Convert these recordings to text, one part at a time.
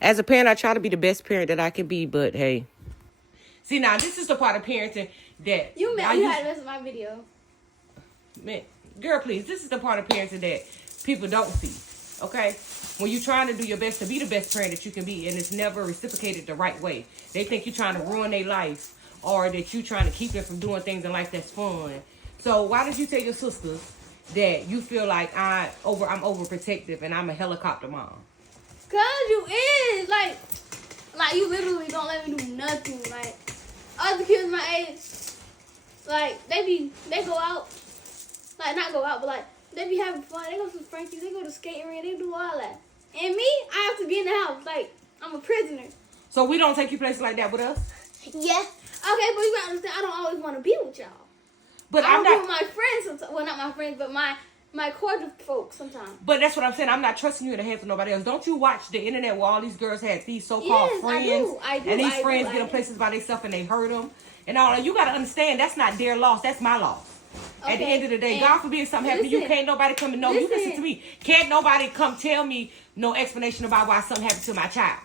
As a parent, I try to be the best parent that I can be, but hey. See, now, this is the part of parenting that... You had to listen to my video. Man, girl, please. This is the part of parenting that people don't see, okay? When you're trying to do your best to be the best parent that you can be, and it's never reciprocated the right way. They think you're trying to ruin their life, or that you're trying to keep them from doing things in life that's fun. So why did you tell your sisters that you feel like I'm overprotective and I'm a helicopter mom? Cause you is like you literally don't let me do nothing. Like other kids my age, like they go out, like not go out, but like they be having fun. They go to Frankie's, they go to skating rink, they do all that. And me, I have to be in the house, like I'm a prisoner. So we don't take you places like that with us? Yeah. Okay, but you gotta understand, I don't always want to be with y'all. But I'm not with my friends sometimes. Well, not my friends, but my cordial folks sometimes. But that's what I'm saying. I'm not trusting you in the hands of nobody else. Don't you watch the internet where all these girls had these so-called friends? I do. And these friends get them places by themselves and they hurt them. And all that. You got to understand, that's not their loss. That's my loss. Okay. At the end of the day, God forbid something happen to you. Can't nobody come and know. You listen to me. Can't nobody come tell me no explanation about why something happened to my child.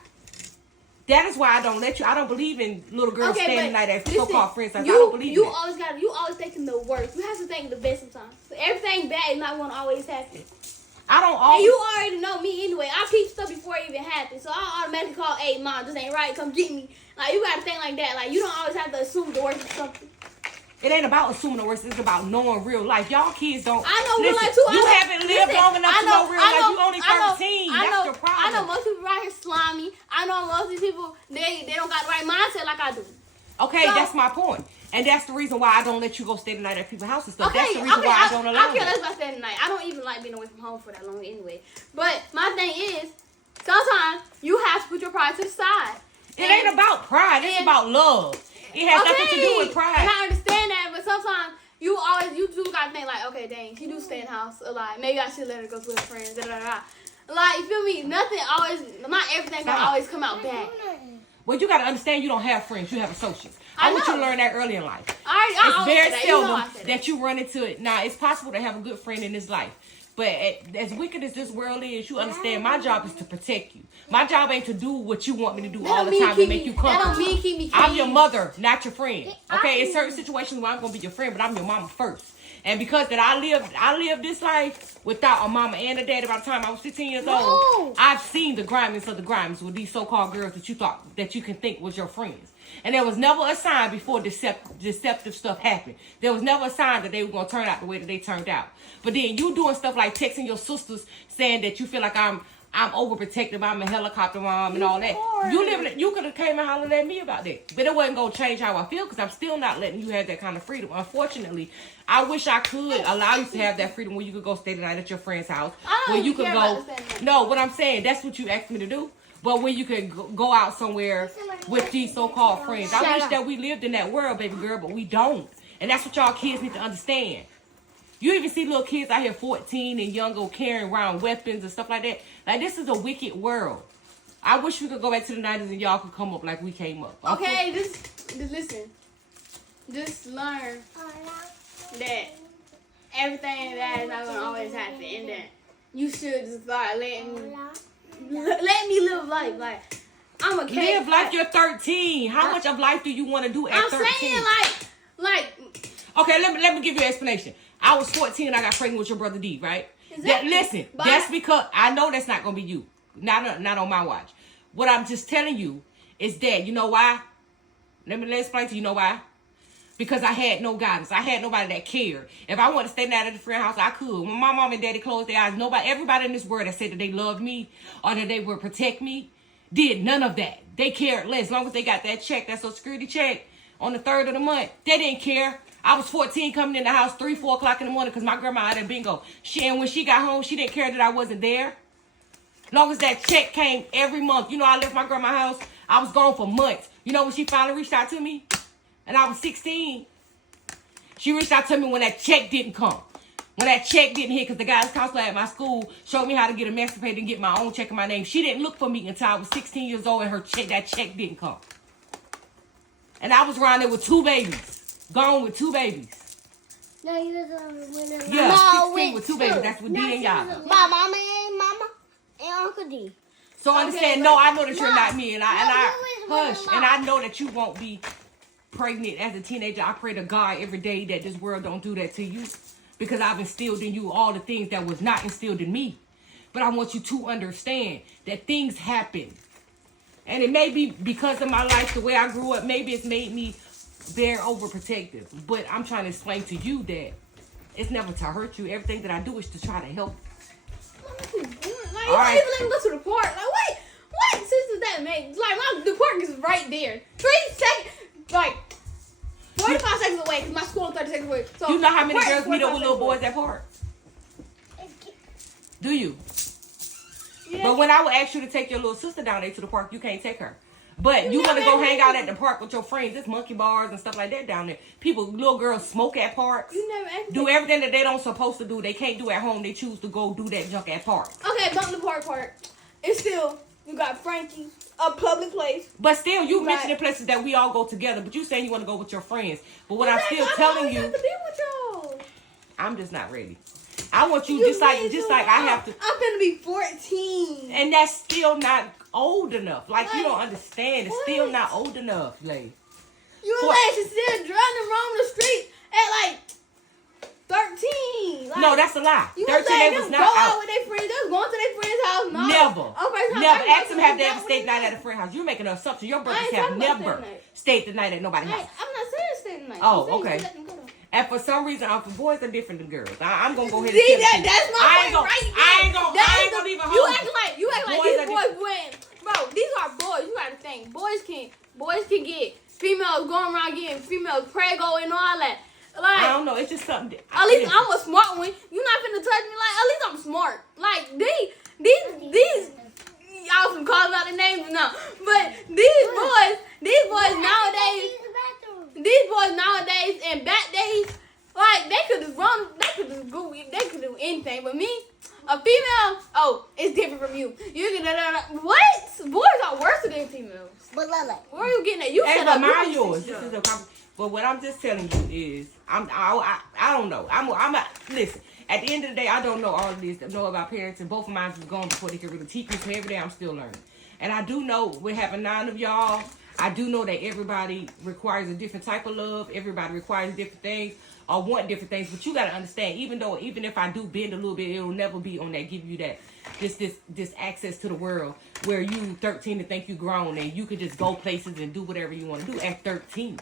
That is why I don't let you. I don't believe in little girls standing like that so-called friends. I don't believe you that. You always thinking the worst. You have to think the best sometimes. So everything bad is not going to always happen. I don't always. And you already know me anyway. I keep stuff before it even happens. So I automatically call, hey, mom, this ain't right. Come get me. Like, you got to think like that. Like, you don't always have to assume the worst of something. It ain't about assuming the worst. It's about knowing real life. Y'all kids don't. I know real life too. You haven't lived long enough to know real life. You only 13. That's your problem. I know most people right here slimy. I know most of these people, they don't got the right mindset like I do. Okay, that's my point. And that's the reason why I don't let you go stay the night at people's houses. That's the reason why I don't allow you. I care less about staying the night. I don't even like being away from home for that long anyway. But my thing is, sometimes you have to put your pride to the side. It ain't about pride. It's about love. It has nothing to do with pride. And I understand that, but sometimes you do gotta think like, okay, dang, she do stay in the house a lot. Maybe I should let her go with her friends. Da, da, da. Like, you feel me? Not everything can always come out bad. Well, you gotta understand you don't have friends. You have associates. I want you to learn that early in life. It's very seldom that you run into it. Now, it's possible to have a good friend in this life. But as wicked as this world is, you understand my job is to protect you. My job ain't to do what you want me to do all the time to make you comfortable. I'm your mother, not your friend. Okay, in certain situations where I'm gonna be your friend, but I'm your mama first. And because that I lived this life without a mama and a daddy by the time I was 15 years old, I've seen the griminess of the grimes with these so-called girls that you thought that you can think was your friends. And there was never a sign before deceptive stuff happened. There was never a sign that they were going to turn out the way that they turned out. But then you doing stuff like texting your sisters saying that you feel like I'm overprotective, I'm a helicopter mom and all that. You could have came and hollered at me about that. But it wasn't going to change how I feel because I'm still not letting you have that kind of freedom. Unfortunately, I wish I could allow you to have that freedom where you could go stay the night at your friend's house. Where you could go. No, what I'm saying, that's what you asked me to do. But when you could go out somewhere with these so-called friends. I wish that we lived in that world, baby girl, but we don't. And that's what y'all kids need to understand. You even see little kids out here 14 and younger carrying around weapons and stuff like that. Like, this is a wicked world. I wish we could go back to the 90s and y'all could come up like we came up. Okay, just listen. Just learn that everything that is not going to always happen and that you should just start letting me live life. Like, I'm a kid. Live like you're 13. How much of life do you want to do at 13? I'm saying like. Okay, let me give you an explanation. I was 14 and I got pregnant with your brother D, right? Exactly. Listen, that's because I know that's not going to be you. Not on my watch. What I'm just telling you is that, you know why? Let me explain to you know why. Because I had no guidance. I had nobody that cared. If I wanted to stay down at the friend house, I could. When my mom and daddy closed their eyes, everybody in this world that said that they loved me or that they would protect me, did none of that. They cared less. As long as they got that check, that social security check on the 3rd of the month, they didn't care. I was 14 coming in the house 3, 4 o'clock in the morning because my grandma had a bingo. And when she got home, she didn't care that I wasn't there. Long as that check came every month. You know, I left my grandma's house. I was gone for months. You know when she finally reached out to me? And I was 16. She reached out to me when that check didn't come. When that check didn't hit, because the guidance counselor at my school showed me how to get emancipated and get my own check in my name. She didn't look for me until I was 16 years old and that check didn't come. And I was around there with 2 babies. Gone with 2 babies. No, you was with yeah, 16 with 2 babies. That's with D and Yada. My mama and Uncle D. So Okay, understand, but- no, I know that you're No. not me, and I No, hush, no. and I know that you won't be pregnant as a teenager. I pray to God every day that this world don't do that to you, because I've instilled in you all the things that was not instilled in me. But I want you to understand that things happen, and it may be because of my life, the way I grew up. Maybe it's made me very overprotective. But I'm trying to explain to you that it's never to hurt you. Everything that I do is to try to help. Like, you All don't right. even let me go to the park. Like, what sense does that make? Like, the park is right there. 3 seconds, like, 45 seconds away, because my school is 30 seconds away. So You know how many the park girls is meet up 45 with little boys seconds at park? Do you? away. Yeah. But when I would ask you to take your little sister down there to the park, you can't take her. But you want to go hang out at the park with your friends. There's monkey bars and stuff like that down there. People, little girls smoke at parks. You never asked Do me. everything that they don't supposed to do. They can't do at home. They choose to go do that junk at parks. Okay, bump the park part. It's still, you got Frankie, a public place. But still, you Right. mentioning places that we all go together. But you saying you want to go with your friends. But what I'm Exactly, still I telling always you, have to be with y'all. I'm just not ready. I want you You just like need to- I have to. I'm gonna be 14. And that's still not old enough. Like, you What? don't understand. It's still What? not old enough, like. You What? like should still driving around the street at like 13. Like, No, that's a lie. you 13 they them was go not out out. with their friends. They was going to their friend's house. No. Never. Okay, Never. Ask them have they ever stayed the night at a friend house. You're making an assumption. Your brothers ain't have talking about never staying the night. stayed the night at nobody's Hey, house. I'm not saying stay the night. Oh, I'm saying okay. you let them go. And for some reason, for boys are different than girls. I'm gonna go ahead and See, tell you. that's my I ain't point gonna- right there. I ain't gonna That is even you hold act like Boys these are boys went. Bro, these are boys. You gotta think. Boys can get females going around getting females prego and all that. Like, I don't know. It's just something. at least I'm a smart one. You not finna touch me. Like, at least I'm smart. Like, these y'all can call out the names now. But these boys nowadays, in back days, like, they could just run, they could just go, they could do anything. But me, a female, oh, it's different from you. You can, what? Boys are worse than females. But Lala, Where are you getting at? You Hey, shut but up. mind You yours. This is a but what I'm just telling you is, I don't know. Listen. At the end of the day, I don't know all of this. I know about parents, and both of mine was gone before they could really teach me. So every day, I'm still learning. And I do know we're having 9 of y'all. I do know that everybody requires a different type of love. Everybody requires different things or want different things. But you got to understand, even if I do bend a little bit, it'll never be on that give you that this access to the world where you 13 to think you grown and you can just go places and do whatever you want to do at 13.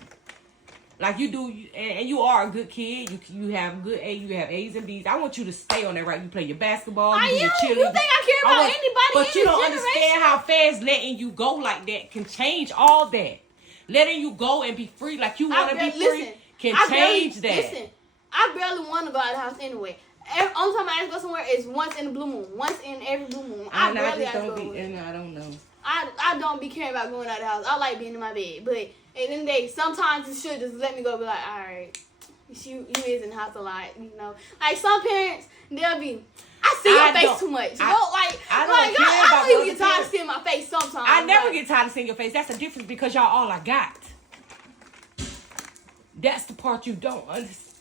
Like you do, and you are a good kid. You have good A, you have A's and B's. I want you to stay on that right. You play your basketball, I you do your am. cheerleading. You think I care about anybody But in you this don't generation? understand how fast letting you go like that can change all that. Letting you go and be free like you want to be free can change that. Listen, I barely want to go out of the house anyway. Only time I ask to go somewhere is once in the blue moon. Once in every blue moon. I And I barely just ask to don't go. be, and I don't know. I don't be caring about going out of the house. I like being in my bed. But at the end of the day, sometimes you should just let me go. Be like, all right, you is in the house a lot, you know. Like some parents, they'll be, I see your face too much. I don't even get tired of seeing my face sometimes. I never like, get tired of seeing your face. That's the difference because y'all all I got. That's the part you don't understand.